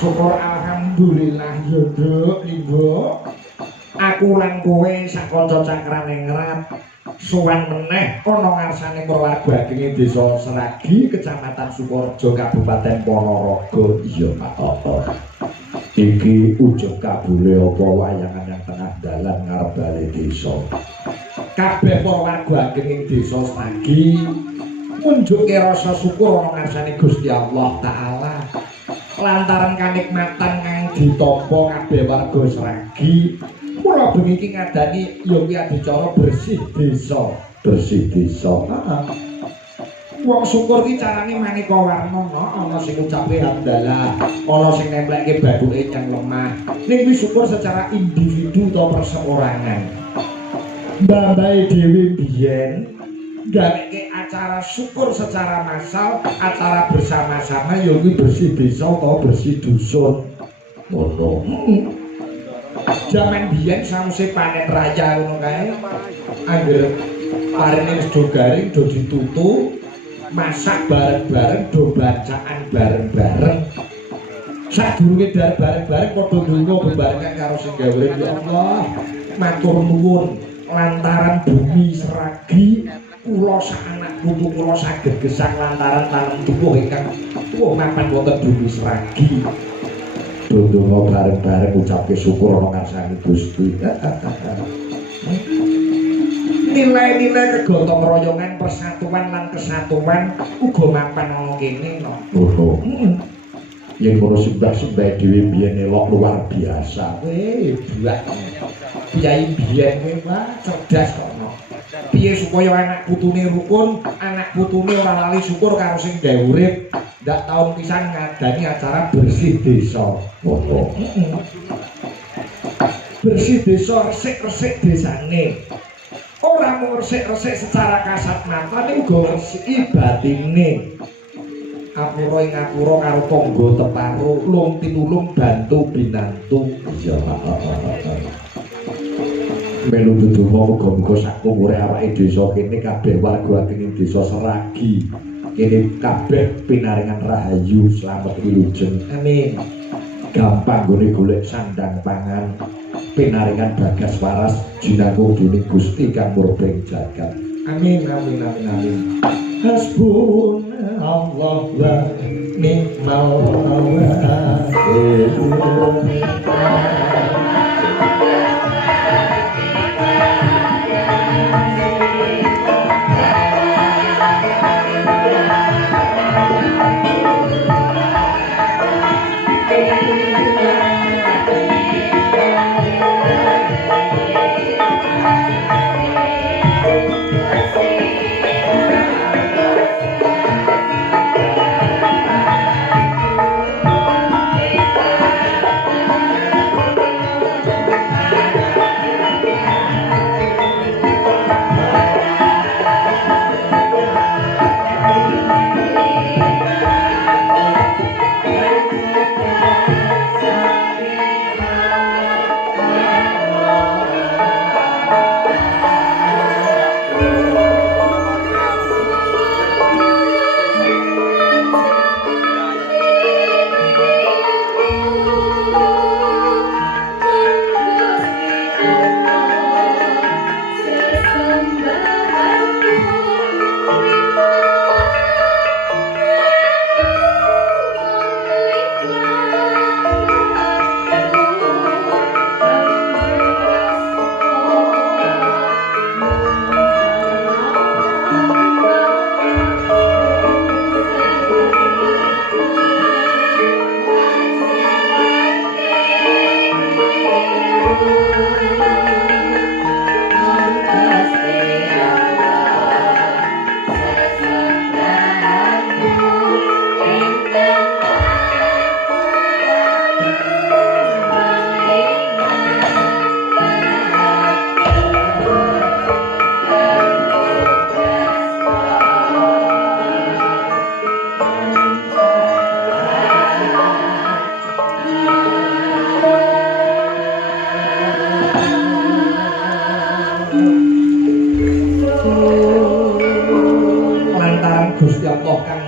Syukur alhamdulillah yo Nduk Limbo. Aku lan kowe sak kanca cakrane ngrat sowan meneh ana ngarsane Purwarga Ageng Desa Seragi, Kecamatan Sukorejo, Kabupaten Ponorogo. Iya Pak. Iki ujug kabule apa wayangan yang tengah dalan ngarep bali desa. Kabeh Purwarga Ageng Desa Seragi munjuke rasa syukur ana ngarsane Gusti Allah Taala. Lantaran kanikmatan kang ditampa kabeh warga Seragi, kula bengi iki ngadani ya kuwi adicara bersih desa. Bersih desa. Wong syukur ki carane maneka warna, ana sing ngucape hamdalah, ana sing nemplekke bathuke yang lemah. Ning kuwi syukur secara individu atau perseorangan. Mbah-mbahe dhewe biyen gaweke acara syukur secara massal, acara bersama-sama ya kuwi bersih desa atau bersih dusun. Ngono. Jaman biyen sawise panen raya ngono kae, anggere parene wis do garing do ditutu, masak bareng-bareng, do bacaan bareng-bareng. Sadurunge dar bareng-bareng padha ndonga bebarengan karo sing gawe ya Allah. Matur nuwun lantaran bumi Seragi kula sak anak putu kula saged gesang lantaran tanem tuwuh ingkang tuwuh mapan wonten bumi Seragi. Ndonga bareng-bareng ngucapke syukur ana ngarsane Gusti. Nilai-nilai kegotong royongan, persatuan lan kesatuan uga mapan ana kene no. Yen ngono simbah-simbah dhewe biyen elok luar biasa. Buat Kyai biyen wae cerdas kono. Piye supaya anak putune rukun, anak putune ora lali syukur karo sing gawe urip. Ndak taun pisan ngadani acara bersih desa. Bersih desa, resik-resik desane. Ora mung resik-resik secara kasat mata, ning uga resiki batine. Apura ing apura karo tangga teparo, lung tinulung bantu binantu. Iya. Melu ndedonga muga-muga sak umure awake desa kene kabeh warga Ageng Desa Seragi kene kabeh pinaringan rahayu slamet wilujeng. Amin. Gampang gone golek sandang pangan, pinaringan bagas waras jinanggung dening Gusti kang murbeng jagat. Amin amin amin amin. Hasbunallah wa ni'mal wakil.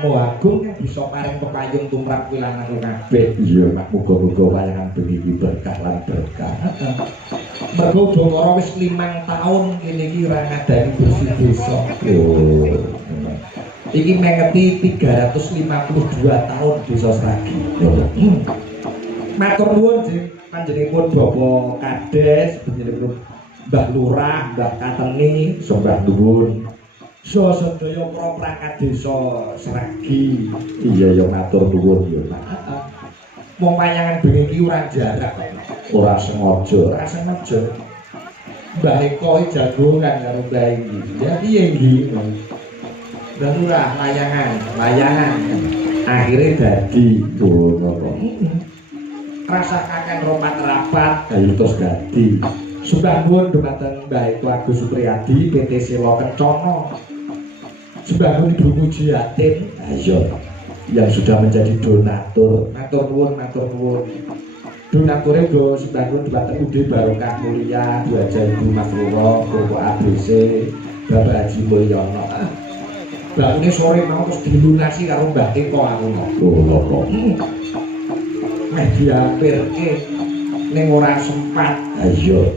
Maha Agung yang bisa paring pepayung tumrap kowe lan aku kabeh. Iya, mak muga-muga wayangan bengi iki berkah lan berkah. Mergo Udakara wis 5 taun kene iki ora ngadani bersih desa. Oh. Iki mengeti 352 tahun desa Sragi. Matur nuwun panjenenganipun Bapak Kades, panjenenganipun Mbah Lurah, Mbah Kateni, sembah nuwun. Sadaya para perangkat desa Sragi. Iya ya matur nuwun ya. Wong wayangan bengi iki ora jarak, ora sengaja, Mbah Eko iki jagongan karo Mbah iki. Ya piye iki? Mbah Lurah layangan. Akhire dadi ngono. Rasakaken ropat rapat ayo terus dadi. Sembah nuwun dumateng Mbah Eko Agus Supriyadi PT Sela Kencana. Sembah nuwun Ibu Mujiatin, ayo yang sudah menjadi donatur. Matur nuwun. Donature go sembah nuwun dumateng UD Barokah Mulia, Bu Haja Ibu Mas Roro, Bapak ABC, Bapak Haji Mulyono. Bangunnya sore mau terus dilunasi karo Mbah Eko aku ngono. Meh diampirke ning ora sempat. Ayo.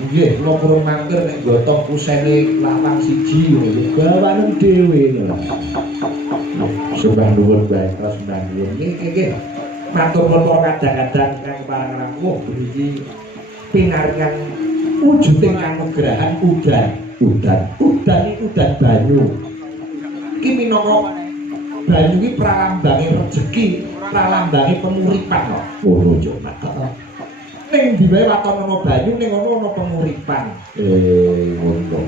Nggih, kula purun mampir nek gotong kusene lawang siji ngono. Bawanen dhewe lho. Sembah nuwun bae, terus sembah nuwun. Nggih. Matur nuwun para kadang-kadang kang parang rawuh iki pinarian wujuding kanugrahan udan iki udan banyu. Iki minangka banyu iki pralambange rejeki, pralambange pemuripan lho. Ngono yo, Mak. Ning ndi wae waton ana banyu ning ngono ana pemuripan. Ngono.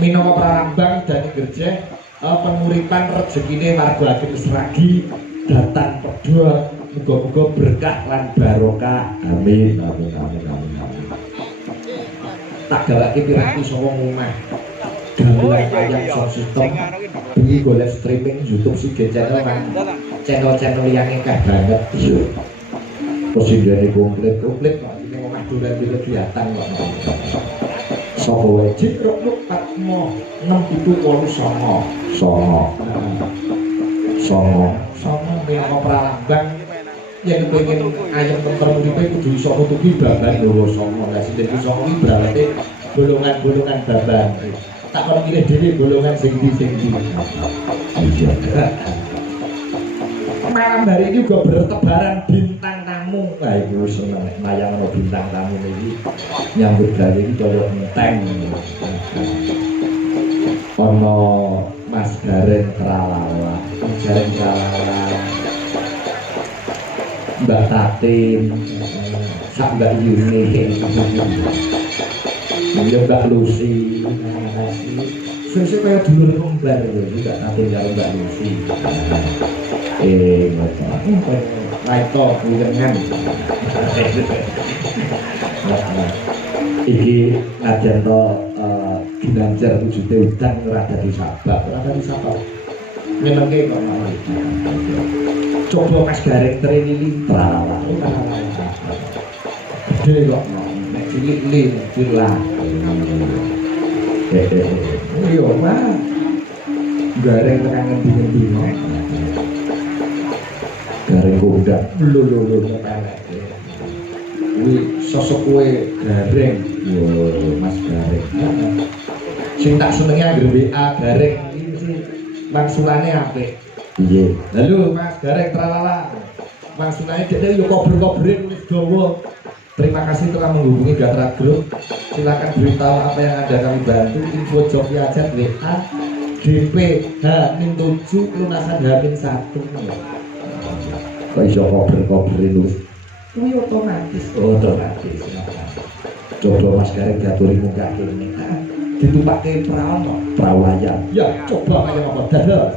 Minangka pralambang dadi gerjeh pemuripan rezekine warga Ageng Sragi datang pedha muga-muga berkah lan barokah. Amin. Tak gawake piranti saka omah. Gawean ayam sound system. Bengi golek streaming YouTube Sige channel lan channel-channel liyane akeh banget. Iya. Posindene komplit kok ning omah dolan kegiatan kok. Sapa wae Cikruk Patmo 6789. Songo minangka pralambang yen pengen ayam tentrem uripe kudu iso nutupi baban dawa songo. Lah sing dadi songo iki berarti golongan-golongan baban. Tak kon pilih dhewe golongan sing ndi. Iya. Malam hari ini juga bertebaran bintang tamu. Nah, iku seneng nek mayang ana bintang tamu iki. Nyambut gawe iki kaya enteng. Ana Mas Gareng Tralala. Mbak Tatin, sak Mbak Yuni, Mbak Lucy, sesuai kayak dulur kembar itu juga Tatin karo Mbak Lucy. Laito kuyengan. Iki najan to Ginanjar wujude udan ora dadi sabab, Nyenengke kok malah. Coba Mas Gareng Trinili Tralala. Gede kok nek cilik dilah. Iya, Mas. Gareng tekan ngendi-ngendi. Gareng kondak lho elek. Kuwi sosok kowe Gareng. Yo Mas Gareng. Sing tak senengi anggere WA Gareng iki mesti maksulane apik. Iya. Halo Mas Gareng Tralala. Maksulane dhekne yo kober-kobere nulis dawa. Terima kasih telah menghubungi Gatra Group. Silakan beritahu apa yang ada kami bantu. Info job Yajat WA DP H-7 lunasan H-1. Kok iso kober-kobere nulis? Kuwi otomatis. Coba Mas Gareng diaturi muka kene. Ditumpake perahu layar. Ya, coba kaya apa dadah.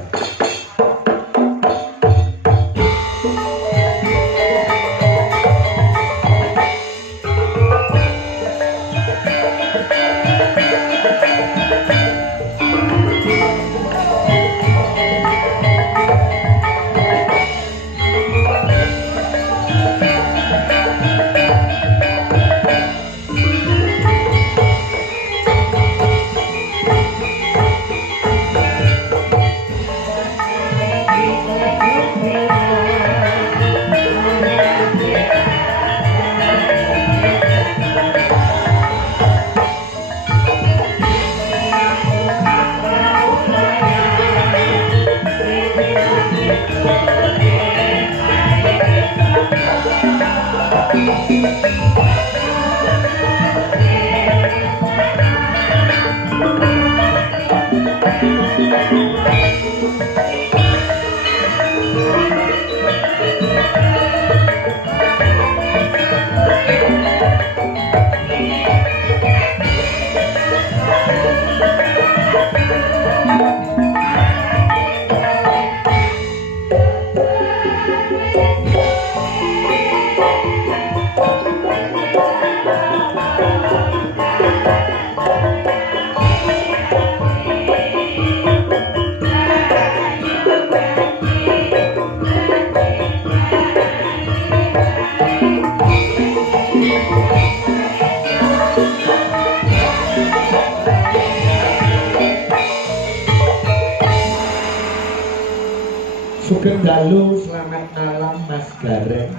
Sugeng dalu, selamat malam Mas Gareng.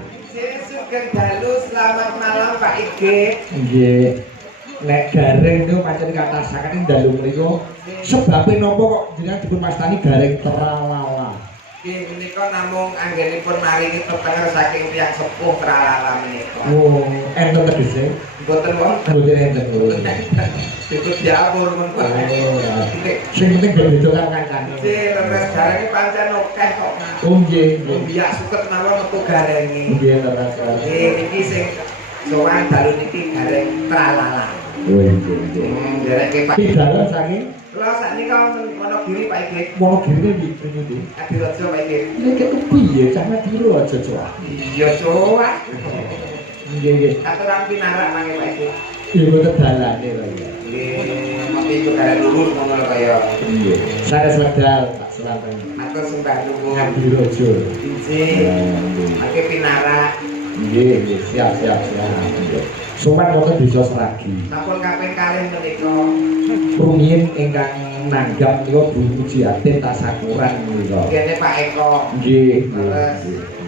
Sugeng dalu, selamat malam Pak Ige. Nggih. Nek Gareng niku pancen katasaken ing dalu mriku sebabe napa kok jenengan dipun wastani Gareng Tralala? Nggih, menika namung anggenipun maringi pepenger saking tiyang sepuh Tralala menika. Oh, enten tegese? Mboten wonten. Mboten enten. Ikut diapur pun Pak. Sing penting beda karo kancane. Si leres garenge pancen akeh kok. Oh nggih. Biak suket mawon metu garenge. Nggih leres. Nggih, niki sing sowan dalu niki Gareng Tralala. Oh nggih. Dereke Pak. Pidalan saking Kula sakniki Wonogiri Pak Ige. Wonogiri niki. Adirojo Pak Ige. Nek piye cah Madura aja cowak. Iya cowak. Nggih nggih. Aturan pinarak mangke Pak Ige. Iya boten dalane lho ya. Nggih, mati iku kare luhur ngono kaya. Nggih. Sanes wedal Pak Selanten. Matur sembah nuwun. Ngadirojo. Injih. Mangke pinarak. Nggih, nggih, siap. Sowan wonten desa Sragi. Sampun kaping kalih menika. Rumiyin ingkang nanggap niku Bu Mujiatin Tasakuran menika. Kene Pak Eko. Nggih.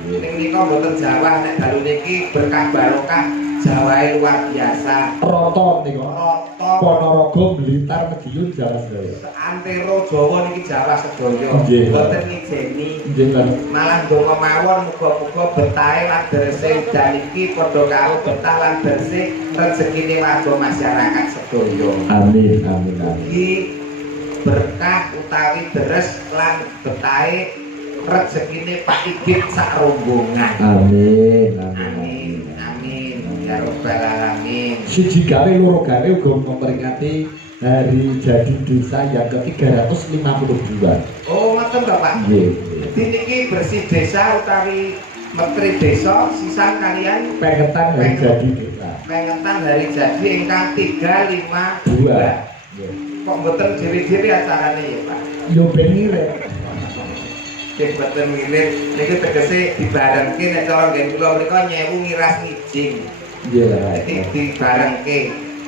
Ning nika mboten Jawa nek dalu niki berkah barokah Jawae luar biasa. Rata nika. Rata Ponorogo, Blitar, Madiun, Jawa Sedaya. Antero Jawa niki Jawa sedaya. Nggih. Mboten ngijeni. Nggih, Pak. Malah ndonga mawon muga-muga betahe lan derese udan iki padha karo betah lan derese rezekine warga masyarakat sedaya. Amin. Iki berkah utawi deres lan betahe rezekine Pak Igit sak rombongan. Amin. Ya Rabbal alamin. Siji gawe loro gawe uga memperingati hari jadi desa yang ke-352. Oh, ngoten to, Pak. Nggih. Dadi niki bersih desa utawi menteri desa sisan kalian Pengetan hari jadi desa. pengetan hari jadi ingkang 352. Nggih. Kok mboten dhewe-dhewe acarane ya, Pak? Yo ben ngirit. Nggih mboten ngirit. Niki tegese dibarengke nek cara ngen kula menika nyewu ngiras ngijing. Nggih lah. Jadi dibarengke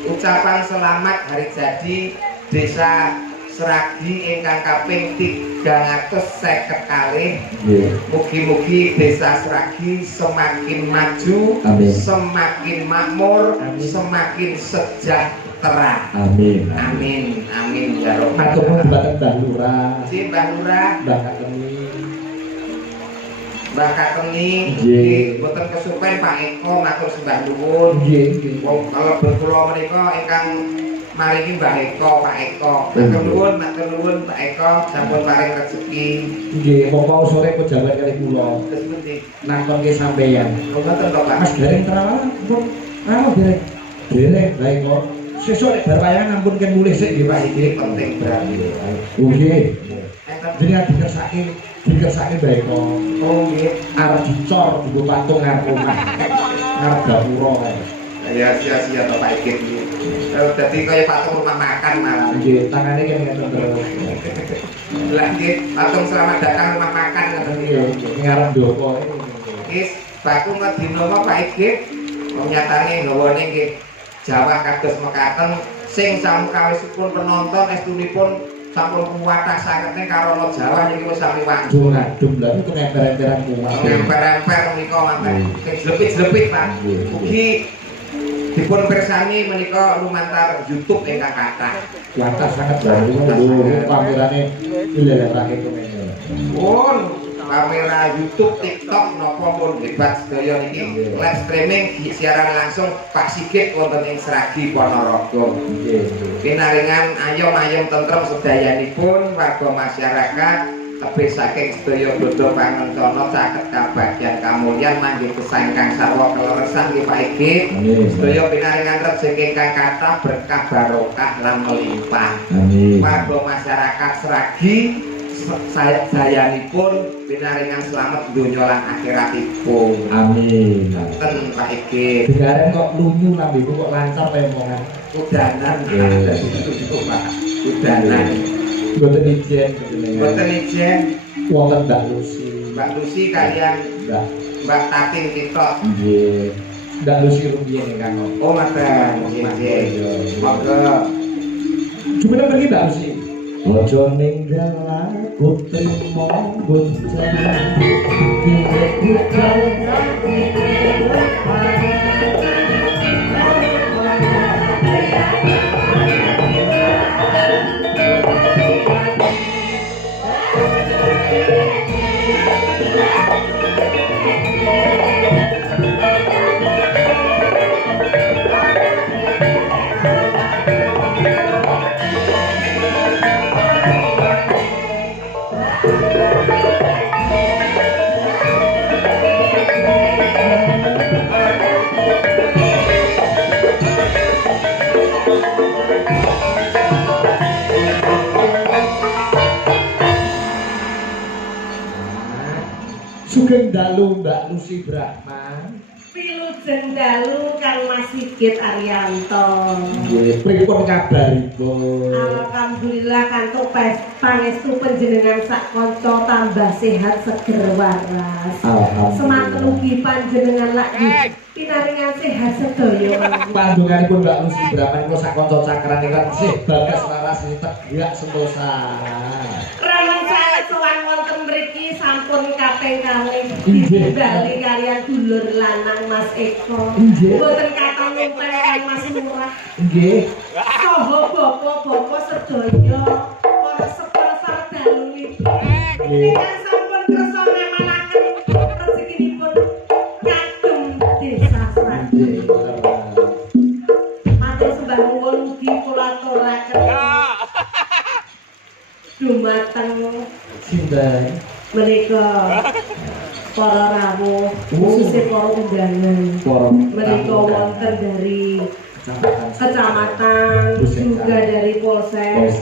ucapan selamat hari jadi desa Sragi ingkang kaping 350 kalih. Nggih. Mugi-mugi desa Sragi semakin maju, Amin. semakin makmur, Amin. semakin sejahtera. Amin. Amin ya Rabbal Matur nuwun alamin. dumateng Mbah Lurah, Si Mbah Lurah, Mbah Kateni. Mbah Kateni, Nggih. boten kesupen Pak Eko matur sembah nuwun. Nggih. Wong kalau berkula menika ingkang maringi Mbah Eko, Pak Eko. Matur nuwun Pak Eko sampun paring rezeki. Nggih, monggo sore pejabat kali kula. Terus pundi? Nangkonke sampeyan. Ngoten to, Pak. Mas Gareng Tralala, pun anu Gareng. Derek bae kok. Sesuk nek bar wayang ampun ken mulih sik nggih Pak iki. Ini penting berarti. Oh nggih. Enten. Jenengan dikersake bae kok. Oh nggih. Arep dicor dienggo patung ngarep omah. Ngarep gapura kae. Ya sia-sia to Pak iki. Dadi kaya patung rumah makan malah. Nggih, tangane kan ngeten terus. Lah nggih, patung selamat datang rumah makan ngoten Iya, niku. ngarep ndoko. Wis baku ngedinama Pak iki. Wong nyatane gawane nggih Jawa kados mekaten sing samukawisipun penonton estunipun sampun kuwatah sakete karono Jawa niki wis sami wanjur. Adum lha itu emper-emperan kuat. Emper-emper menika wonten. Jlepit-jlepit Pak. Mugi dipun pirsani menika lumantar YouTube ingkang kathah. Kuatah sangat baru lho pamerane ilelehake kemene. Pun kamera YouTube, TikTok napa pun hebat sedaya niki. Live streaming siaran langsung Pak Sigit wonten ing Sragi Ponorogo. Pinaringan ayom-ayom tentrem sedayanipun warga masyarakat tebih saking sedaya bodho pangencana caket kabagyan kamulyan manggih gesangkang sarwa keleresan nggih Pak Igi. Sedaya pinaringan rezeki ingkang kathah berkah barokah lan melimpah. Warga masyarakat Sragi sayanipun pinaringan slamet donya lan akhiratipun. Amin. Ten Pak Igi. Dengaran kok lunyu lambemu kok lancar pemongan. Udanan. Udanan. Mboten ijen. Mboten ijen. Wonten Mbak Lucy. Mbak Lucy kalian Mbak Tating Kitok. Nggih. Mbak Lucy rumiyin ingkang. Oh, maten. Nggih. Monggo. Coba pergi Mbak Lucy. Ojo ninggal aku trimo bonceng Pilih bukan hati lepas Sugeng dalu Mbak Lucy Brahman. Wilujeng dalu Kang Mas Sigit Arianto. Nggih, pripun kabaripun? Alhamdulillah kantuk pangestu panjenengan sak kanca tambah sehat seger waras. Semanten ugi panjenengan lagi pinaringan sehat sedaya. Pandonganipun Mbak Lucy Brahman kula sak kanca cakran ingkang sih bagas waras tegak sentosa. Ramen saya sowan wonten mriki sampun kaping kalih dibali kalian dulur lanang Mas Eko. Mboten kathah nyumpel Kang Mas Murah. Nggih. Saha bapak-bapak sedaya para sponsor dalu iki. Ingkang sampun kersa ngamanaken rezekinipun kagem desa Sragi. Matur sembah nuwun mugi kula aturaken. Dumateng Sinten? menika para rawuh khususnya para undangan menika wonten dari kecamatan juga dari polsek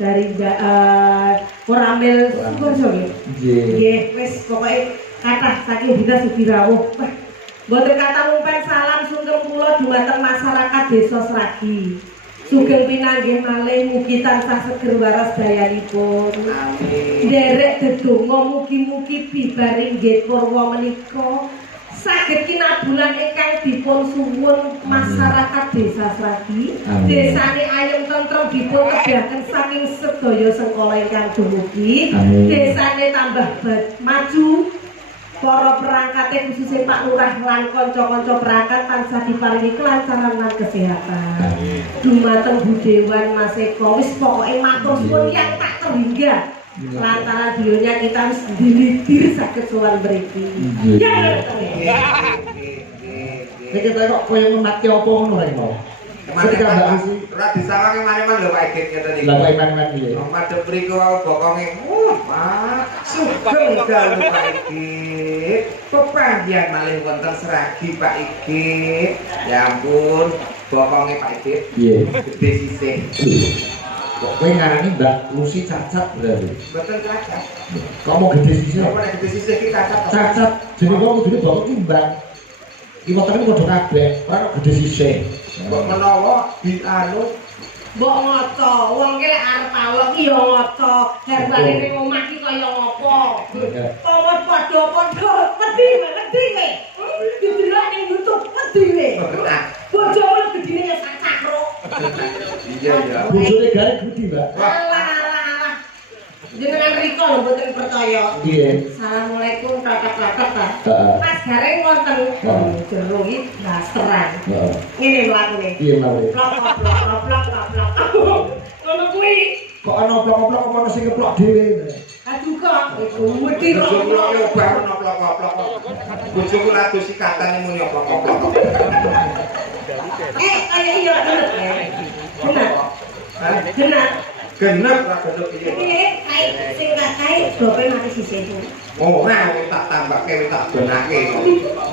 dari Koramil Sukoharjo nggih wis pokoke kathah saking dinas ugi rawuh mboten kathah mumpen salam sungkem kula dumateng masyarakat desa Sragi. Sugeng pinanggih malih mugi tansah seger waras dayanipun. Amin. Nderek dedonga mugi-mugi bibar inggih purwa menika saged kinabulan ingkang dipun suwun masyarakat desa Sragi. Desane ayem tentrem dipun kedahaken saking sedaya sengkala ingkang dumugi. Desane tambah maju. Para perangkate khususnya Pak Lurah lan kanca-kanca perangkat tansah diparingi kelancaran lan kesehatan. Dumateng Budewan Mas Eko wis pokoke matur suwun yang tak terhingga. Lantaran beliaunya kita wis dilidir saged sowan mriki. Ya Iki kok koyo mati apa ngono rek mau. Ketika Mbak Lucy ora disawangi maneman lho Pak Igi ngeten iki. Lah kok iman-iman piye? Madhep mriku bokonge Pak sugeng dalu Pak Igi. Pepanggihan malih wonten Sragi Pak Igi. Ya ampun, bokonge Pak Igi. Piye? Gede sisih. Kok kowe ngarani Mbak Lucy cacat berarti? Betul cacat. Kok mau gede sisih? Kok nek gede sisih ki cacat. Cacat. Jenenge kok kudune bapak timbang. Iki motone padha kabeh, ora kok gede sisih. Kok menawa dianu mbok ngoco, wong ki lek arep awak ki ya ngoco. Herbane ning omah ki kaya ngopo? Padha-padha wedi kowe. Didelok ning YouTube wedi kowe. Bojomu gedine ya sak cakruk. Iya ya. Bojone garek gede, Mbak. Alah. Jenengan riko lho mboten percaya. Nggih. Assalamualaikum kakak-kakak ta. Heeh. Mas gareng wonten jero iki blasteran. Heeh. Ngene mlakune. Piye mawon? Plok. Ngono kuwi. Kok ana oplok-oplok apa ono sing ngeplok dhewe. Aduh kok, wedi kok. Bojoku yo obah noplok-noplok. Bojoku lagi sikatane muni oplok-oplok. Kaya iya genep ya. Genep. Genep. Genep ra genep iki. Iki kae sing kae dope mati sisih. Ora tak tambahke tak benake.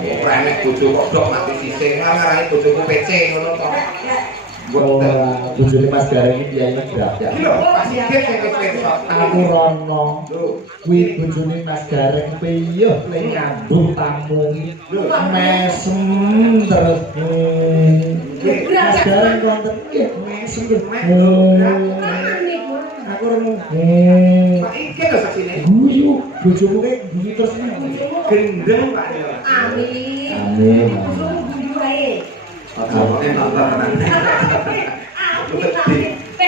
Ora nek bojo kok dok mati sisih, ngarani bojoku PC ngono to. Bojone Mas Gareng iki piye nyebrap ya. Lho, pas iki sing wis Aku rono. Kuwi bojone Mas Gareng piye le nyambut tamu iki. Mesem terus. Mas Gareng wonten nggih mesem aku rono. Pak iki lho saksine. Guyu, bojomu ki guyu terus Gendeng Pak. Amin. Amin. Guyu ae. Apa nonton tenan.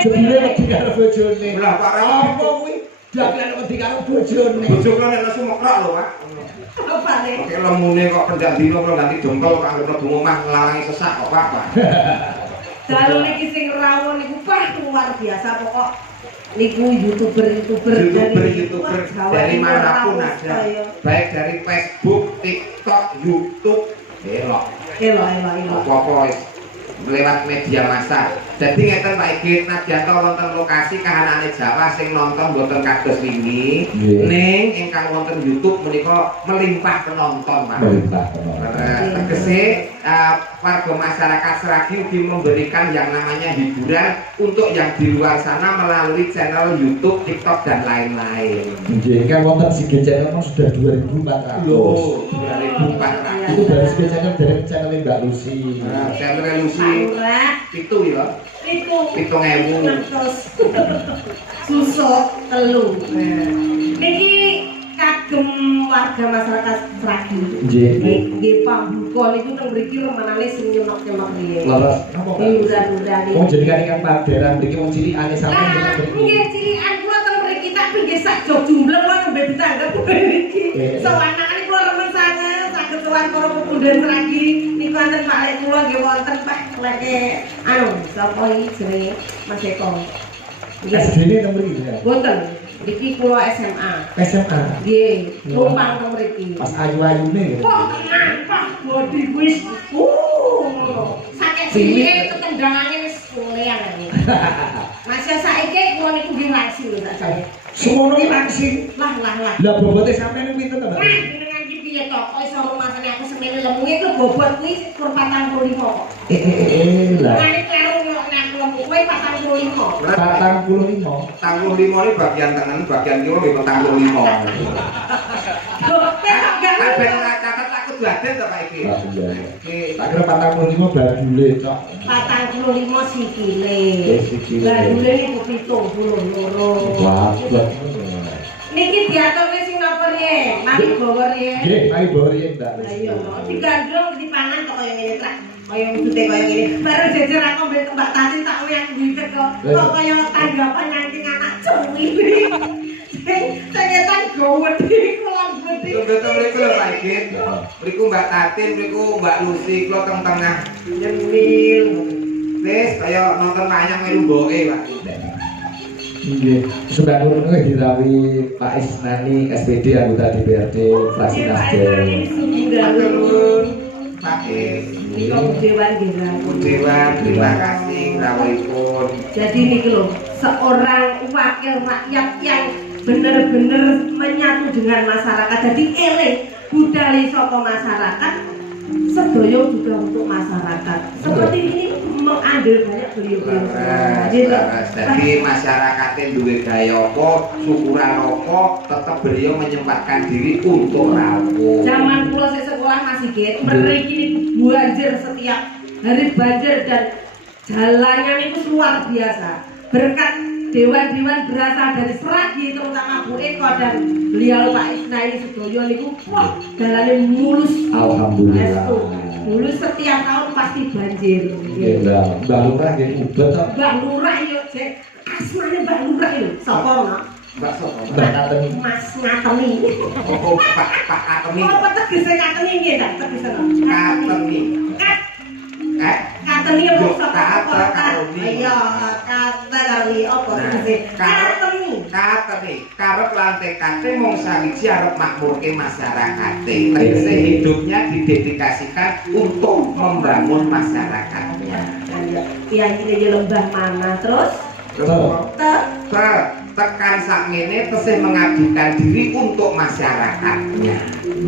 Sebenarnya wedi karo bojone. Lah Pak Apa kuwi? Dagelan wedi karo bojone. bojoku nek nesu mekrok lho Pak. Apa nih? Oke lemune kok pendak dino kok ganti dempel kok anggere mlebu omah nglawangi sesak kok Pak. Dalu niki sing rawon niku luar biasa pokok niku youtuber dari manapun ada, baik dari Facebook, TikTok, YouTube, elok apa lewat media massa. Jadi ngeten Pak Igit, nadyanto wonten lokasi kahanane Jawa sing nonton boten kados wingi, ning ingkang wonten YouTube menika melimpah penonton Pak. Tegese warga masyarakat Sragi ugi memberikan yang namanya hiburan untuk yang di luar sana melalui channel YouTube, TikTok dan lain-lain. Nggih, kan wonten Sige channel kan sudah 2.400. Loh, 2.400. Itu dari Sige channel dari channel Mbak Lucy. Channel Lucy itu ya. Itu 7.000. Susuk telu. Niki kagem warga masyarakat Sragi. Nggih pambuka niku teng mriki remenane sing nyemek-nyemek riyen. Leres napa? Udan-udane. Wong jenengan ikan paderan mriki wong cilikane sampeyan nyemek mriki. Nggih cilikan kula teng mriki tapi nggih sak jog jumlah kula nembe ditanggap mriki. Sawanane kula remen sanget saged sowan para pemuda Sragi niku wonten Pak Lek kula nggih wonten Pak Leke sapa iki jenenge Mas Eko. SD-ne teng mriki ya. Boten. Iki kula SMA. SMA. Nggih, numpang teng mriki. Pas ayu-ayune. Kok kenapa body wis sakit cilike ketendangane wis kulean iki. Masih saiki kula niku nggih langsing lho sak saya. Semono ki langsing. Lah. Lah bobote sampeyan niku pinten to, Mbak? Jenengan iki piye to? Kok iso rumasane aku semene lemunge ku bobot kuwi 45 kok. Lah. Ngene kleru nek aku lemu kuwi 45. 45. 45 ini bagian tengen, bagian kiwa nggih 45. Kabeh ora catet aku duaden to Pak iki. Tak kira 45 badule cok. 45 sikile. Sikile. Badule niku 72. Wah, Niki diaturke sing napa riyen? Mari bawa riyen. nggih, ayo bawa riyen, Mbak. Lah iya, digandrung dipanan kok kaya ngene trak. Kaya wujute kaya ngene. Baru jejer aku mbek Mbak Tati tak uyang wiwit kok. Kok kaya tanggapan nyanting anak cuwi. Tengetan gowedi kula gede. Betul mriku lho Pak Igit. Mriku Mbak Tatin, mriku Mbak Lucy, kula teng tengah. Nyemil. Wis kaya nonton wayang melu mboke Pak. Nggih, sudah ngono kuwi dirawi Pak Isnani SPD anggota DPRD fraksi Nasdem. Matur nuwun Pak Is. Nika Dewan nggih. Dewan, terima kasih rawuhipun. Jadi niki lho, seorang wakil rakyat yang benar-benar menyatu dengan masyarakat. Jadi eling budaya saka masyarakat, sedaya juga untuk masyarakat. Seperti ini mengambil banyak beliau-beliau. Jadi masyarakatnya duwe gaya apa, syukuran apa, tetap beliau menyempatkan diri untuk rawuh. Zaman kula sik sekolah masih gitu, mriki banjir setiap hari banjir dan jalannya itu luar biasa. Berkat dewan-dewan berasal dari Sragi terutama Bu Eko dan beliau Pak Isnani Sudoyo niku wah jalannya mulus. Alhamdulillah. Mulus setiap tahun pasti banjir. Nggih, Mbak Lurah nggih ubet to. Mbak Lurah yo Cek. Asmane Mbak Lurah yo. Sapa no? Mbak Sopo. Mbak Kateni. Mas Ngatemi. Oh, Pak Katemi. Apa tegese Katemi nggih ta? Tegese no. Katemi. Katemi yo sapa kata karo wi. Iya, kata karo wi apa sih? Karep lan tekade mung sawiji arep makmurke masyarakate. Tegese hidupnya didedikasikan untuk membangun masyarakatnya. Kiai lembah mana terus? Tekan sakmene tesih mengabdikan diri untuk masyarakatnya.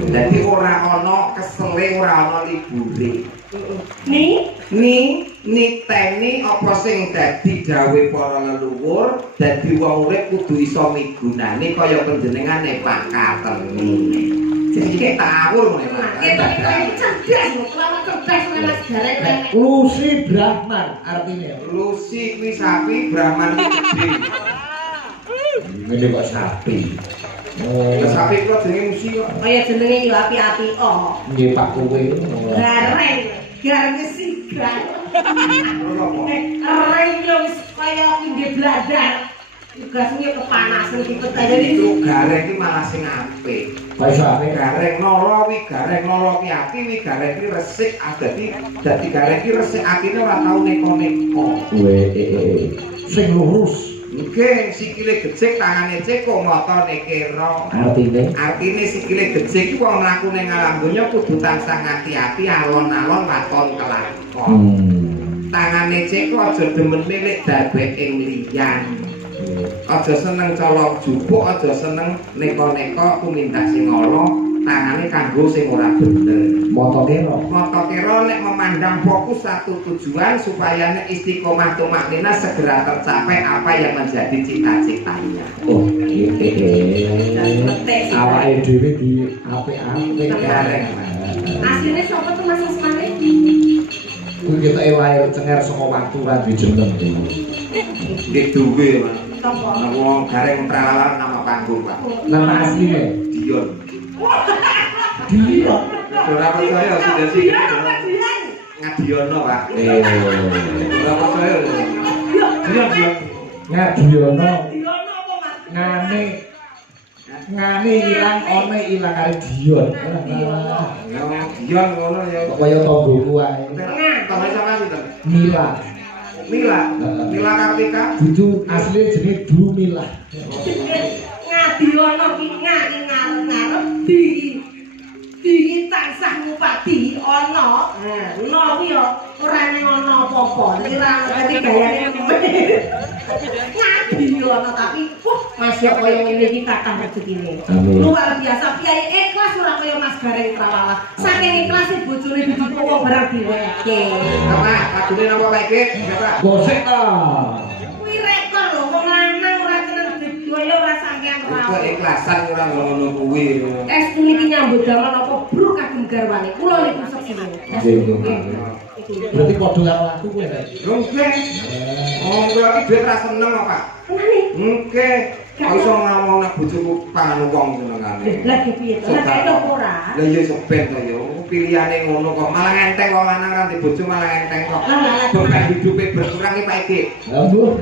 Jadi ora ana kesele, ora ana libure. Niteni apa sing dadi gawe para leluhur, dadi wong urip kudu iso migunani kaya panjenengane Pak Kateni. Jadi kita awur ngene Pak. Lusi Brahman artinya. Lusi kuwi sapi, Brahman kuwi gede. Ngene kok sapi. Sapi kok jenenge musi kok. Kaya jenenge yo api-api oh. Nggih Pak kowe. Gareng, gareng sigar. Gareng yo wis kaya inde bladar. Tugasnya kepanasan dipet aja itu gareng iki malah sing apik. Baisane Gareng nolo wi gareng nolo ki ati wi gareng ki resik dadi gareng ki resik atine ora tau neko-neko. Sing lurus. Nggih, sikile gecik, tangane ceko, motone kero. Artine sikile gecik ku wong mlakune ngalam donya kudu tansah ngati-ati alon-alon waton kelakon. Tangane ceko aja demen milik dabek ing liyan. Aja seneng colong jupuk, aja seneng neko-neko tumindak sing ala, tangane kanggo sing ora bener. Moto kero nek memandang fokus satu tujuan supaya nek istiqomah tumaknina segera tercapai apa yang menjadi cita-citanya. Oh, awake dhewe di apik-apik gareng. Asline sapa tuh Mas Ismane? Kuwi kita lahir cenger saka waktu ra dijeneng. Nggih duwe, Mas. Sapa? Wong gareng pralalan nama panggung, Pak. Nama asline Dion. Dion. Ora percaya sudah sih. Ngadiono, Pak. Ora percaya. Dion. Ngadiono. Diono apa Mas? Ngane ilang one ilang karo Dion. Dion ngono ya. Kaya tanggoku wae. Sampai sama sinten? Mila Kartika. Dudu asli jenenge Dumila. Ngadiono ki ngarep-ngarep di tansah ngupati ana. Ono kuwi yo ora ning ana apa-apa. Iki ra ngerti gayane Ngadiono tapi masih kaya ngene iki kathah rezekine. Luar biasa Kiai ikhlas ora kaya Mas Gareng Prawala. Saking ikhlase bojone dituwa barang diweke. Pak, lagune napa Pak iki? Pak. Gosek ta. Kuwi rekor lho wong lanang ora kenal didoyo ora sampean Kok rawuh. ikhlasan ora ngono kuwi. Estu niki nyambut damel apa bro kagem garwane. Kula niku seksine. Berarti padha karo aku kowe ta. Nggih. Oh, kula iki duit ra seneng kok, Pak. Kenane? Nggih. Kok iso ngomong nek bojoku pangan wong senengane. Lah piye to? Lah kaya ora. Lah iya seben to ya. Pilihane ngono kok. Malah enteng wong lanang kanthi bojo malah enteng kok. Beban hidupe berkurang iki Pak Iki. Aduh.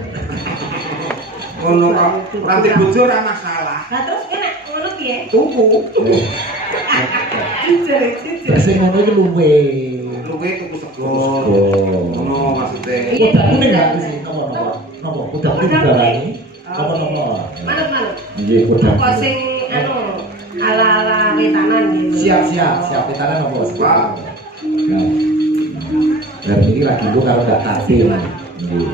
Ngono kok. Kanthi bojo ora masalah. Lah terus enak ngono piye? Tuku. Sing ngono iki luwe. Luwe tuku sego. Ngono maksude. Udah kuning gak sih nopo? Udah kuning barani. Nopo? Manut. Nggih, udah. Apa sing anu ala-ala wetanan gitu. Siap wetanan nopo? Pak. Dan ini lagi gua kalau enggak tampil. Nggih.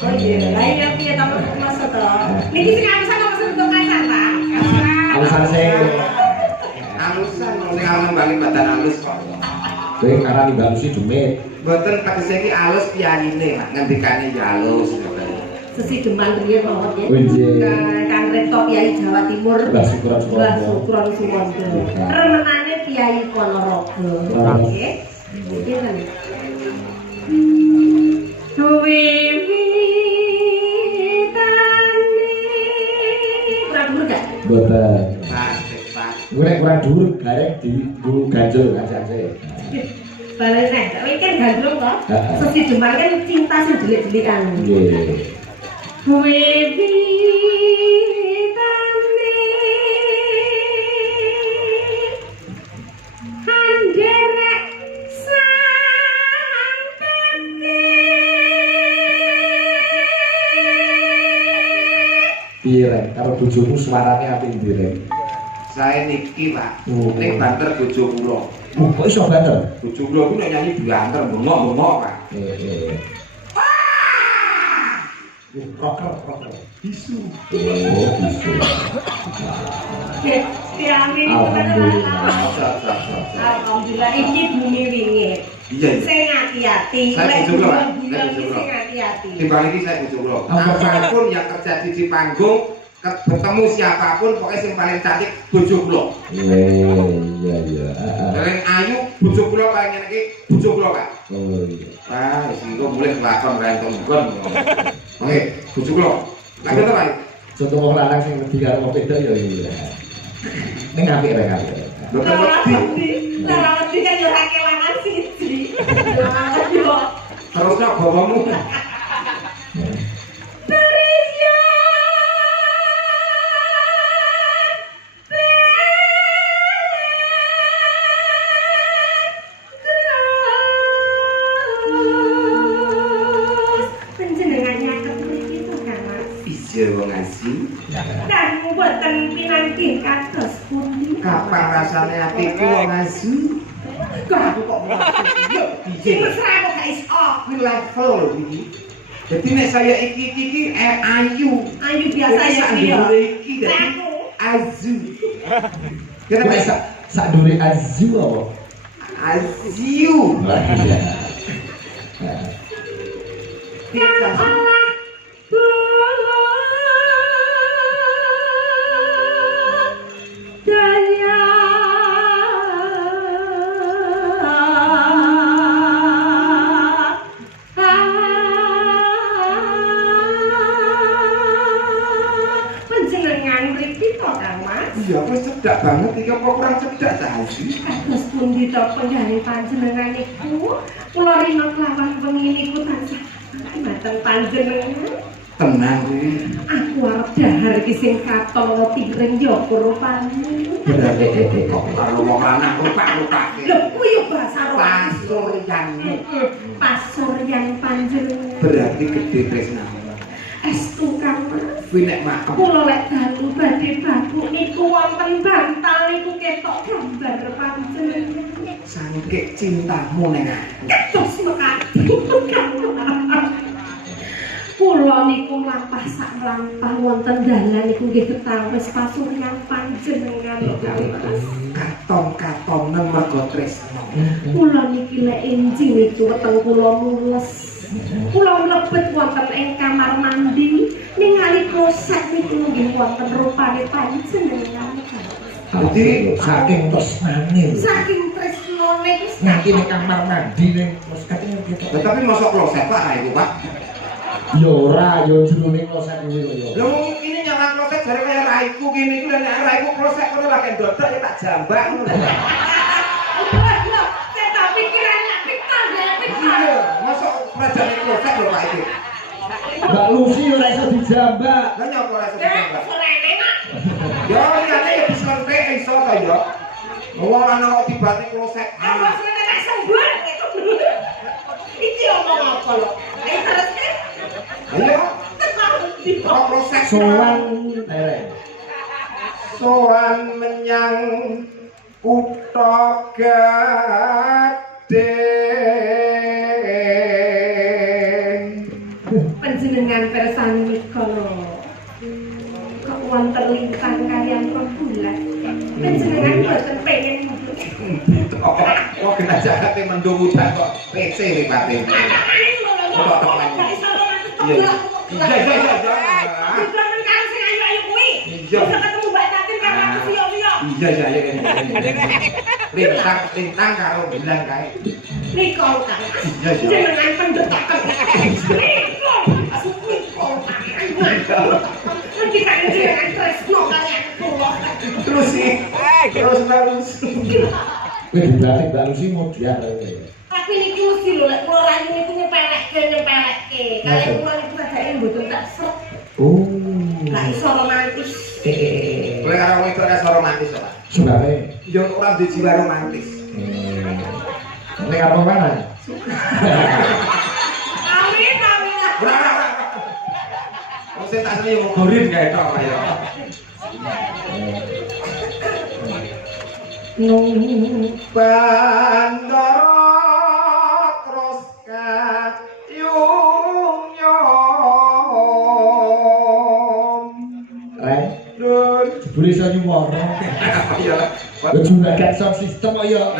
Oh iya, lah ini piye ta maksud to? Niki sing alusan apa maksud untuk kasar, Pak? Alusan saya. Alusan sing alun bali badan alus kok. Kowe karena dibalusi demit. Mboten tegese iki alus piyayine, Mak. Ngendikane ya alus. Sesi deman riyen mawon ya. Nggih. Kang Rektor Kiai Jawa Timur. Mbah Sukron Suwondo. Mbah Sukron Suwondo. Remenane Kiai Ponorogo. Nggih. Pinten? Duwi witane. Kurang dhuwur gak? Mboten. Pak. Gue kurang dhuwur garek di Bu Ganjul kancane. Balen nek, kowe kan gandrung to? Sesi deman kan cinta sing delik-delikan. Nggih. Kuwi vitane anderek santeke Iya, Rek. Karo bojomu suarane apik ndi, Rek? Saya niki, Pak. Oh. Ning banter bojo kula. Kok iso banter? Bojo kula ku nek nyanyi banter bengok-bengok, Pak. Rocker. Bisu. Oh, bisu. Diamin alhamdulillah ini bumi wingi. Iya. Sing hati-hati. Saya bojo kula, Pak. Saya bojo Sing kula. hati-hati. Timbang iki saya bojo kula. Apapun yang terjadi di panggung, bertemu siapapun pokoknya yang paling cantik bojo kula. Iya. Paling ayu bojo kula paling enak iki bojo kula, Pak. Oh iya. Wah, wis iku mulai kelakon rentong gon. Oke, bojo kula. Lha ngono, Pak. Contoh wong lanang sing wedi karo wong wedok ya iya. Ning apik Rek. Mboten wedi. Ora wedi kan yo ra kelangan siji. Yo. Terusnya bawamu. Dan mboten pinanggih kados pundi. Kapan rasane atiku wong asu? Kok aku kok sing mesra kok gak iso. Kuwi level lho iki. Jadi nek saya iki ayu. Ayu biasa ya iya. Iki aku azu. Kira bisa sak dure azu apa? Aziu. Iya, wis cedak banget iki apa kurang cedak ta sih? Kados pundi to penggawe panjenengan iku? Kula rina kelawan wengi niku tansah mboten panjenengan. Tenang kuwi. Aku arep dahar iki sing katon piring yo rupane. Kok karo wong lanang rupak-rupake. Lho kuwi yo basa Pasuryanmu. Pasuryan panjenengan. Berarti gede tresnamu. Estu Kang Mas. Kuwi nek makem. Kula lek dalu badhe babuk niku wonten bantal niku ketok gambar panjenengan. Sangkik cintamu ning aku. Terus mekati. Kula niku mlampah sak mlampah wonten dalan niku nggih ketawis pasuryan panjenengan lho Kang Mas. Katon-katonen mergo tresno. Kula niki lek enjing niku weteng kula mules. Kula mlebet wonten ing kamar mandi ningali kloset niku nggih wonten rupane panjenengan. Jadi saking tresnane. Saking tresnane wis Nganti ning kamar mandi ning kloset gitu. Tapi mosok kloset Pak ra iku, Pak? Ya ora, ya jroning kloset kuwi lho ya. Lho ini nyala kloset jare kaya raiku kene iki lho nek raiku kloset kono lha kek dodok ya tak jambak ngono. Saya pikiran nak pikir ya pikir. Iya, mosok rajane kloset lho Pak iki. Mbak Lucy ora iso dijambak. Lah nyapa ora iso dijambak? Sorene nak. Ya liyane ya bisa kek iso ta ya. Wong ana kok tibane kloset. Apa sorene tak sembuh itu. Iki omong apa lho? Ayo terus. Ayo. Di Kok kloset Sowan tereng. sowan menyang kutha Gadhe. Panjenengan persani mikono. Kok wonten lintang kalian rembulan. Panjenengan boten pengen Kok kena jahate mendung udan kok PC ripate. Iya. Iya. Lintang karo bulan kae. Nikol kan. Jenengan pendetak. Nikol. Nikol. Nanti kan jenengan tresno kalian kula. Terus sih. Terus. Kowe berarti Mbak Lucy modhian kowe. Tapi niki mesti lho lek kula rayu niku nyepelekke. Kalian kula niku sadake mboten tak srek. Oh. Lah iso romantis. Kowe karo wedok rasa romantis ora? Sebenarnya. Yo ora duwe jiwa romantis. Nek apa mana? Amin. Ora. Wong sing presentasine yo gorin gawe tok kaya. Bandara terus kayung nyom. Jebule iso nyuwara. Iya. Juragan sound system kok ya.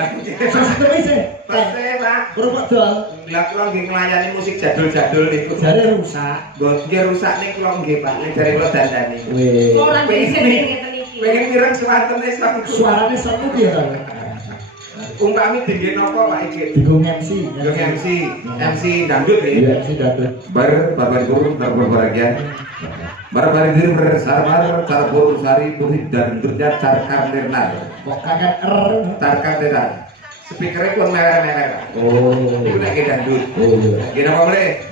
Sound system isih. Pasti lah. Kerupuk dol. Lah kula nggih nglayani musik jadul-jadul niku. Jare rusak. Nggih rusak ning kula nggih Pak, ning jare kula dandani. Weh. Ora dhisik ngeten iki. Pengen mireng suwantene sak. Suarane seru ki ya. Umpami tinggi napa Pak iki? Digung MC. Yo MC dangdut ya. Iya, MC dangdut. Bapak guru berbahagia. Barang-barang diri bersama Carpur Sari Puri dan Durja Carkar Nirnar. Kok kakek R. Carkar Nirnar. Speakernya pun merah-merah. Oh. Itu lagi dangdut. Oh. Gini apa boleh?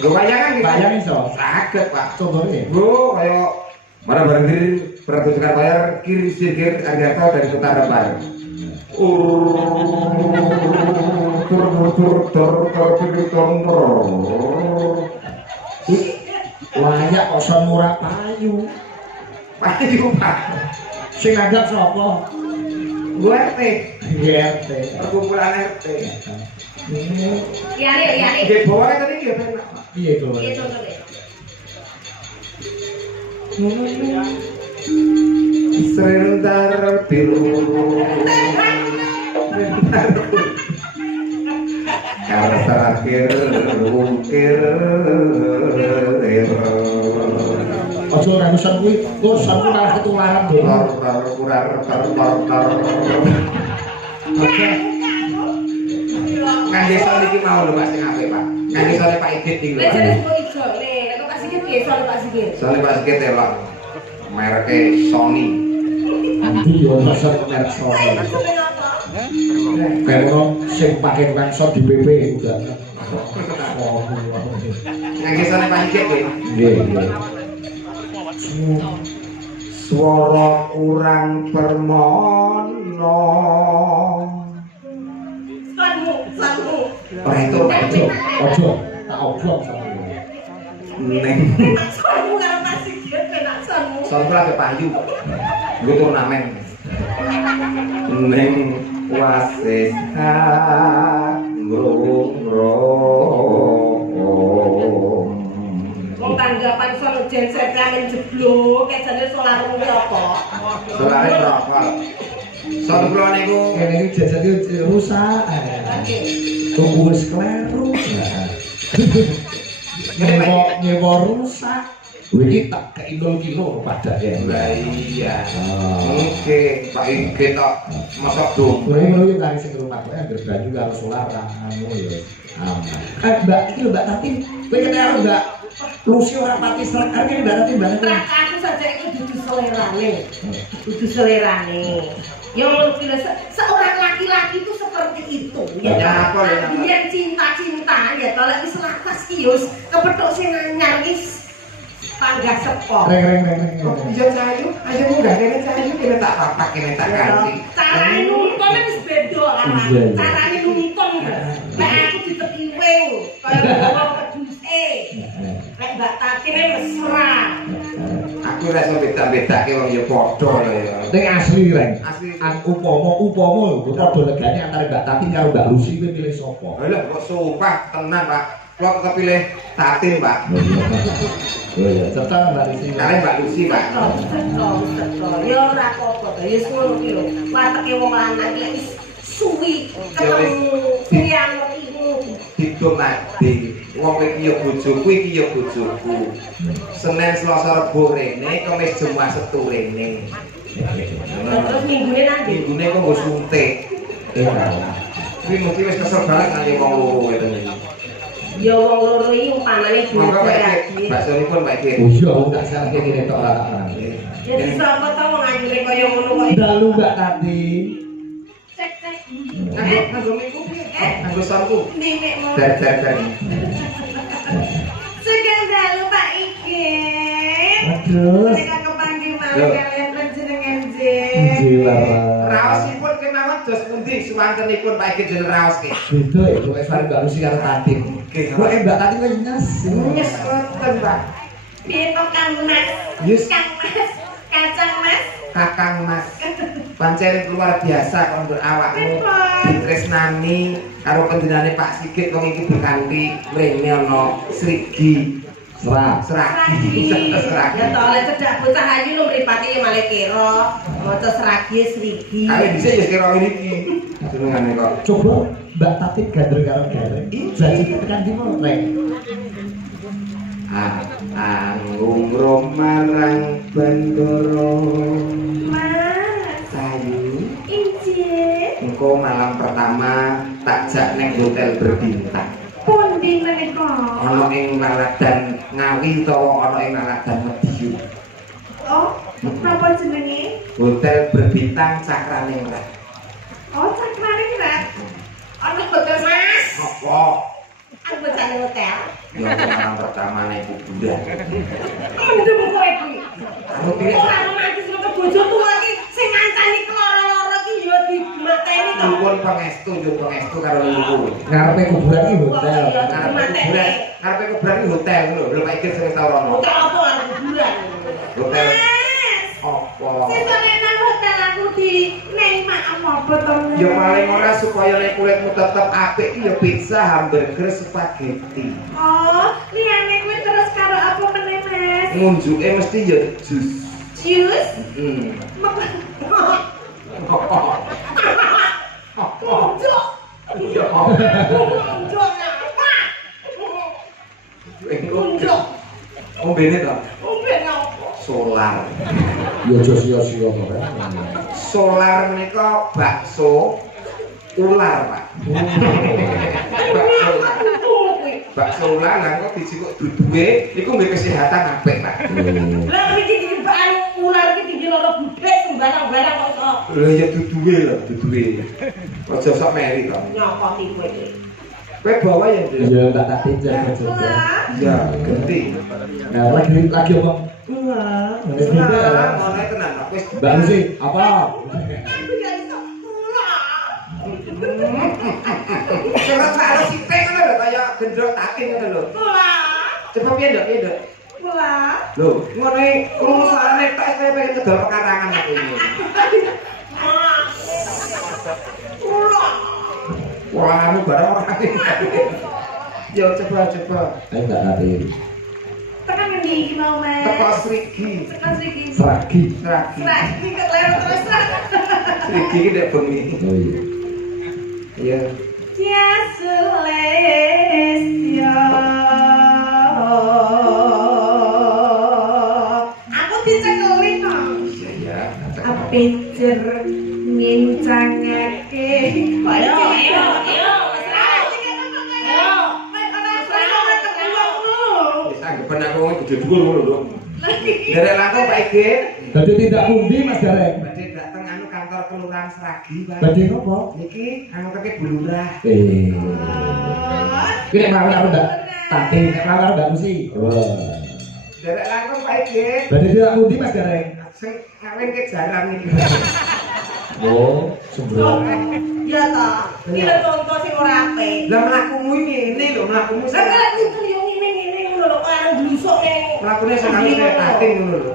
Gue bayangan gitu. Bayangin so. Sakit Pak. Contohnya. Gue kayak barang-barang diri pertunjukan bayar kiri sirkir Argato dari Kota Rembang. Layak kok murah payu. Payu Pak. Sing nganggap sapa? Gue RT. GRT. Perkumpulan RT. Liyane. Nggih bawa tadi nggih penak Pak. Piye to? Piye contone? Serentar biru. Kalau terakhir ungkir. Ojo ora nusan kuwi, nusan ku malah ketularan lho. Kan desa niki mau lho Pak sing apik Pak. Kan desane Pak Igit iki lho. Lha jenis kok ijo. Nek Pak Sigit piye soal Pak Sigit? Soale Pak Igit elok. Mereke Sony. Nanti yo nusan merek Sony. Kayak ono sing pakai bangsot di PP udah. Kan desane Pak Igit nggih. Nggih. Swara kurang permono. Sanmu. Ora itu Ojo, tak obrol sama ning Sanmu karo Pak Sigit penak sanmu. Soalnya ada payu, gue turnamen. Neng wasis Wong tanggapan soal genset ramen jeblok, kejane solar kuwi apa? Solare rokok. Soal kula niku kene iki jajan iki rusak. Tunggu wis kleru. Nyewa rusak. Iki tak keindul-indul padake. lah iya. Oke, Pak Igit tok mosok dong. Kowe ngono iki kari sing rumah kowe anggere banyu karo solar anu ya. Aman. Mbak iki lho Mbak Tati, kowe kene karo Mbak Lucy ora pati srek karo Mbak Tati Mbak. Aku saja itu dudu selerane. Dudu selerane. Ya menurut seorang laki-laki itu seperti itu. Ya apa ya? Dia cinta-cinta ya kalau wis lakas kios kepethuk sing anyar wis panggah sepok. Reng. Iya cayu, ayo mudah kene cayu kene tak papak kene tak ganti. Carane nuntun wis beda arane. Carane nuntun. Nek aku ditepiwing kaya wong keduse. Nek Mbak Tati mesra. Aku ora iso beda-bedake wong ya padha lho ya. Ning asli reng. Asli. Upama lho padha legane antara Mbak Tati karo Mbak Lucy kowe pilih sapa? Lha kok sumpah tenan Pak. Kula tetep pilih Tatin Pak. Oh iya, serta Mbak Lucy. Karena Mbak Lucy Pak. Betul. Ya ora apa-apa to. Ya ngono ki lho. Wateke wong lanang iki wis suwi ketemu sing iku. Hidup mati. Wong iki ya bojoku iki ya bojoku. Senin Selasa Rebo rene, Kamis Jumat Sabtu rene. Terus minggune nanti. Minggune kok nggo suntik. Kuwi mesti wis kesel banget nganti wong loro ngene iki. Ya wong loro iki umpanane Monggo Pak dhewe. Igit, baksonipun Pak Igit. Oh iya, tak salah kene tok ora. Jadi sapa to wong anjure kaya ngono kok. Dalu Mbak Tati. Cek. Nganggo minggu piye? Nganggo sampo. Nenek mau. Dar. Sekian dalu Pak Igit. Aduh. Mereka kepanggil malih kalian panjenengan J. Gila. Raosipun kemawon dos pundi swantenipun Pak Egi jeneng raos ki. Beda ya kok suara Mbak Lucy karo Tati. Nggih. Kok Mbak Tati kok nyes. Nyes wonten, Pak. Piye to Kang Mas? Yes. Kang Mas, Kacang Mas. Kakang Mas. Pancen luar biasa kondur awakmu. Ditresnani karo panjenengane Pak Sigit wong iki berkanthi mrene ana Srigi. Seragi. Ya to lek cedak bocah ayu lho mripate malah kira maca seragi Srigi. Kali dhisik ya kira iki. Jenengane kok. Coba Mbak Tati gandreng karo gareng. Jadi tekan di Rek. Anggung romarang Bandara. Mas, Sayu. injih. Engko malam pertama tak jak ning hotel berbintang. Pundi menika? Ana ing Laladan Ngawi utawa ana ing Laladan Mediyu. Oh, napa jenenge? Hotel berbintang Cakraningrat. Oh, Cakraningrat. Ana hotel Mas. Apa? Aku bocah hotel. Ya malam pertama ning kuburan. Mendem kowe iki. Karo piye? Ora romantis karo bojo tuwa iki sing ngancani keloro-loro iki ya dimateni to. Dipun pangestu karo leluhur. Ngarepe kuburan iki hotel. Ngarepe kuburan iki hotel lho, lho Pak Iki sing tau rono. Hotel apa arep kuburan? Hotel Mas. apa? Sesone nang hotel aku di neng apa to? Ya paling ora supaya nek kulitmu tetep apik iki ya pizza, hamburger, spaghetti. Oh, liyane kuwi terus karo apa meneh, Mas? Ngunjuke mesti ya jus. Jus? Heeh. Kunjuk. Ya Kunjuk apa? Kunjuk. Ombene to? Ombe apa? Solar. Ya sia-sia kok. Solar menika bakso ular, Pak. Bakso ular lah kok dijikuk duduhe niku nggih kesehatan apik, Pak. Lah iki dibaan ular iki diloro budhe sembarang-barang kok. Lho ya duduhe lho, duduhe. Aja sok meri to. Nyokoti kowe iki. Kowe bawa ya, Nduk? Ya Mbak Tati jaga. Lah, Ya, genti. Nah, lagi ngomong. lah. Lah, ngono tenan, Pak. Wis Mbak Lucy, apa? Aku ya iso ular. Kira karo sithik ngono lho kaya gendrok taking ngono lho. Ular. Coba piye, Nduk? Piye, Nduk? Ular. Lho, ngono iki krungu suarane tok saya pengen ngedol pekarangan aku ini. Ular. Wah, anu barang ora ati. Yo coba. Ayo Mbak Tati. Tekan ngendi iki mau, Mas? Teko Srigi. Tekan Srigi. Seragi. Sragi. Sragi kelewat terus. Srigi iki ndek bengi. Oh iya. Iya. Ya Celestia. Aku dicekeli to. Iya. Apejer ngincangake. Ayo. Wis anggapan aku gede dhuwur ngono lho. Derek langkung Pak Igi. Berarti tidak pundi Mas Gareng. Badhe dateng anu kantor kelurahan Sragi, Pak. Berarti apa? Niki anu keke bulurah. Ini nek mawon karo Mbak Tati, nek mawon karo Mbak Lucy. Derek langkung Pak Igi. Berarti tidak pundi Mas Gareng. Sing ngawin ke jarang iki. Oh, sembrono. Ya ta. Iki lho contoh sing ora apik. Lah mlakumu ini lho, mlakumu Lah kok kudu yo ngene-ngene ngono lho kok arep blusuk ning. mlakune sekali kaya tating ngono lho.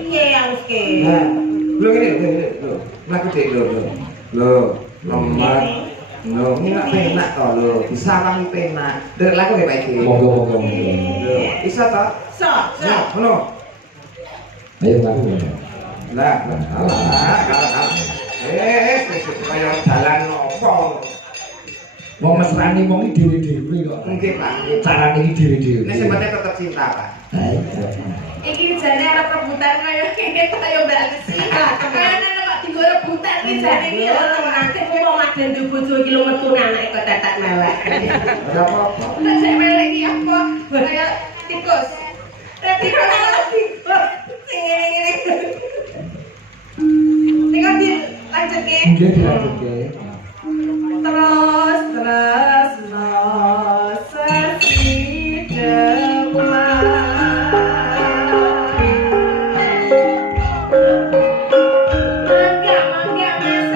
Iya ya wis ke. Nah, lho ngene lho. Mlaku dik lho. Lho, nomor. Lho, ini nak penak to lho. Bisa wangi penak. Derek laku ya Pak Iki. Monggo. Lho, bisa to? So, Nah, ngono. Ayo mlaku. Lah, kalah. Wis kaya dalan opo. Wong mesrani wong iki dhewe-dhewe kok. Nggih, Pak. Carane iki dhewe-dhewe. Nek sing penting tetep cinta, Pak. iki jane arep rebutan kaya kene kaya Mbak Lucy. Kayane nek digo rebutan iki jane iki lho nanti wong maden duwe bojo iki lho metu anake kok tetek melek. Ora apa-apa. Nek sik melek iki apa? Kaya tikus. Tikus sing ngene-ngene. Tinggal dilanjutke. Nggih dilanjutke. Terus sesi depan. Mangga Mas.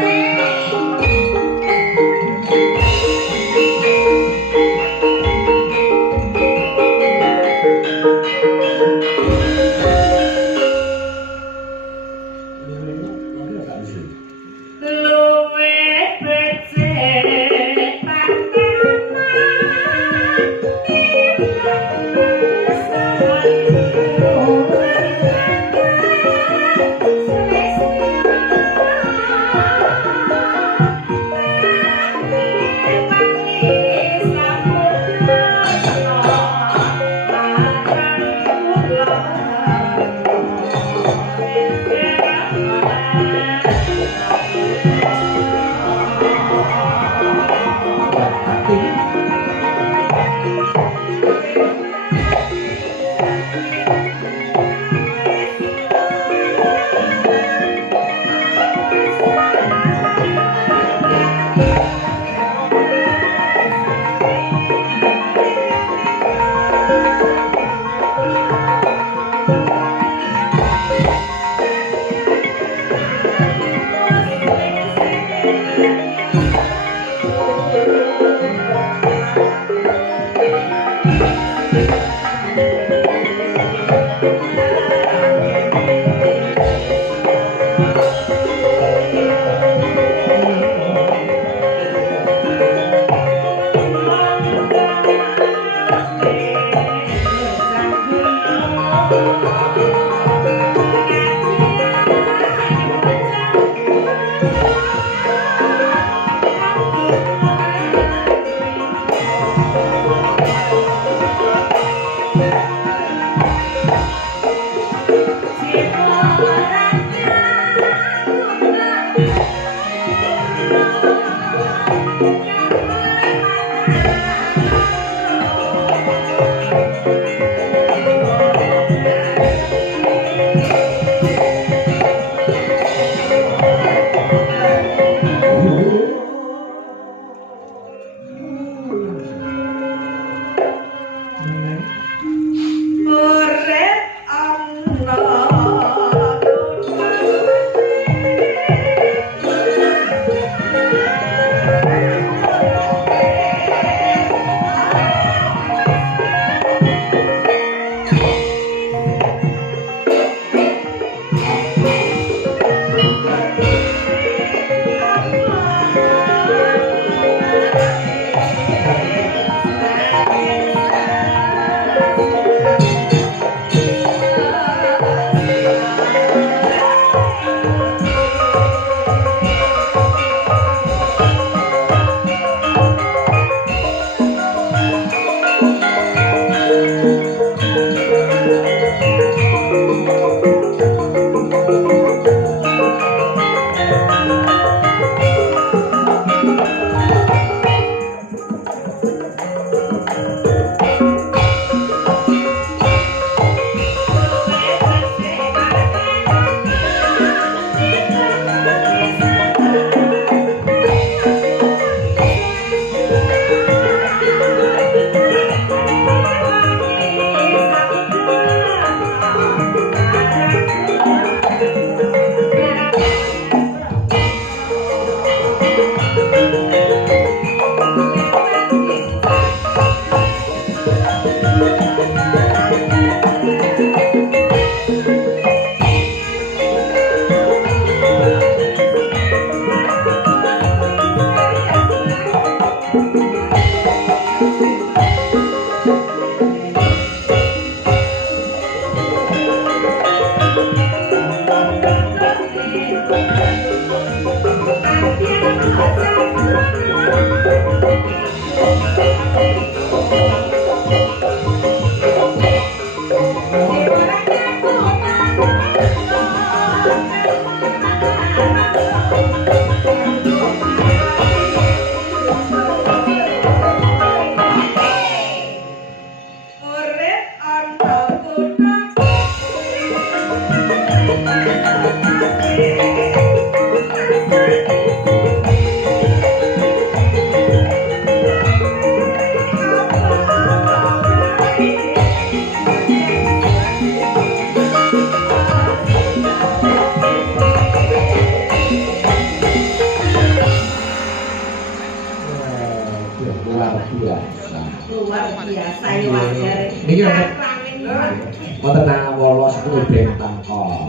Wonten awala sepuluh bentang kok.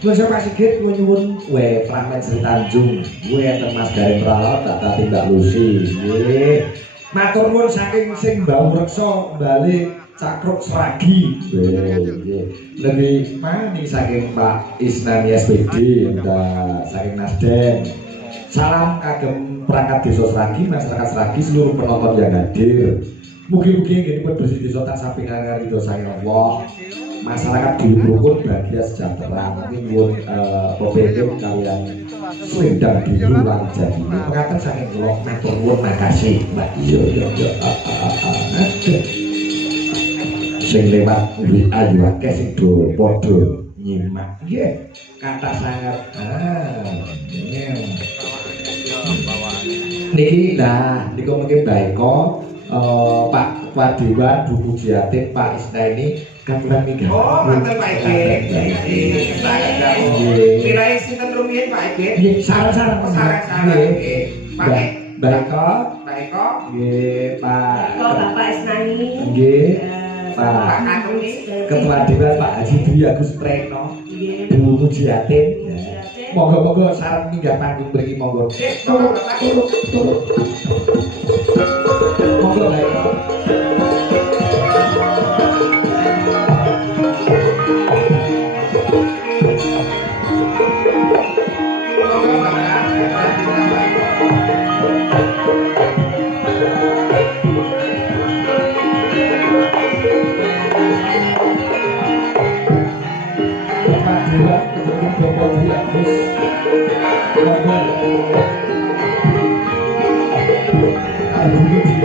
Terus Pak Sigit nyuwun we fragmen Sri Tanjung. We enten Mas Garing Pralot tak tindak lusi. Nggih. Matur nuwun saking sing mbau reksa bali Cakruk Sragi. Nggih. Lebih mani saking Pak Isnani SPD dan saking Nasdem. Salam kagem perangkat desa Sragi, masyarakat Sragi, seluruh penonton yang hadir. Mugi-mugi ini pun bersih desa tak samping angin itu sayang Allah. Masyarakat di rukun bahagia sejahtera. Mungkin pun PPP kalian selendang di luar jadi. Mengatakan saking Allah, matur nuwun makasih. Mbak yo. Sing lewat WA yo akeh sing do padha nyimak. Nggih, kata sangat Niki nah niku mungkin baiko Pak Wadewan Duku Jiatin Pak Isnaini katuran migah. Oh, manten Pak Ege. Sangat jauh. Wilayah sinten rumiyin Pak Ege? Nggih, sareng-sareng. Sareng-sareng nggih. Pak Baiko. Baiko. Nggih, Pak. Bapak Isnani. Nggih. Pak Pak Katuni. Ketua Dewan Pak Haji Dwi Agus Preno. Duku Jiatin. Monggo-monggo sareng minggah panggung mriki monggo. Monggo Bapak. Monggo Baiko. Monggo Bapak. Ketua Dewan Pendukung Bapak Dwi Agus. Monggo. Duku Jiatin.